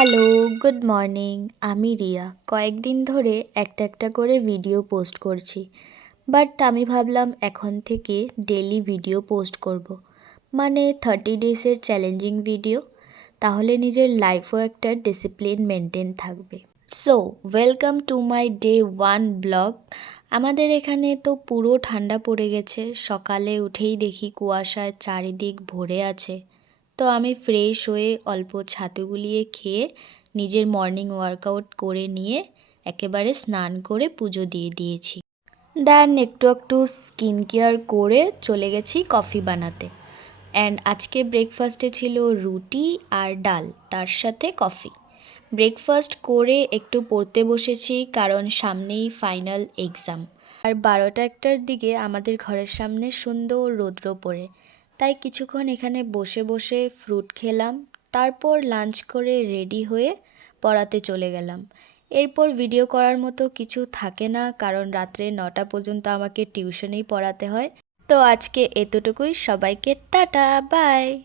Hello, good morning. আমি রিয়া। কয়েকদিন ধরে একটা করে ভিডিও পোস্ট করছি। বাট আমি ভাবলাম এখন থেকে ডেইলি ভিডিও পোস্ট করব। মানে 30 ডেজের চ্যালেঞ্জিং ভিডিও। তাহলে নিজের লাইফেও একটা ডিসিপ্লিন মেনটেন থাকবে। So, welcome to my day 1 blog. আমাদের এখানে তো পুরো ঠান্ডা পড়ে গেছে। সকালে উঠেই দেখি কুয়াশায় চারিদিক ভরে আছে। তো আমি ফ্রেশ হয়ে অল্প ছাতু গুলিয়ে খেয়ে নিজের মর্নিং ওয়ার্কআউট করে নিয়ে একেবারে স্নান করে পুজো দিয়ে দিয়েছি। দেন একটু স্কিন কেয়ার করে চলে গেছি কফি বানাতে। অ্যান্ড আজকে ব্রেকফাস্টে ছিল রুটি আর ডাল, তার সাথে কফি। ব্রেকফাস্ট করে একটু পড়তে বসেছি কারণ সামনেই ফাইনাল এক্সাম। আর 12টা-1টার দিকে আমাদের ঘরের সামনে সুন্দর রৌদ্র পড়ে। তাই কিছুক্ষণ এখানে বসে বসে ফ্রুট খেলাম। তারপর লাঞ্চ করে রেডি হয়ে পড়াতে চলে গেলাম। এরপর ভিডিও করার মতো কিছু থাকে না কারণ রাত্রে 9টা পর্যন্ত আমাকে টিউশনেই পড়াতে হয়। তো আজকে এতটুকুই। সবাইকে টাটা, বাই।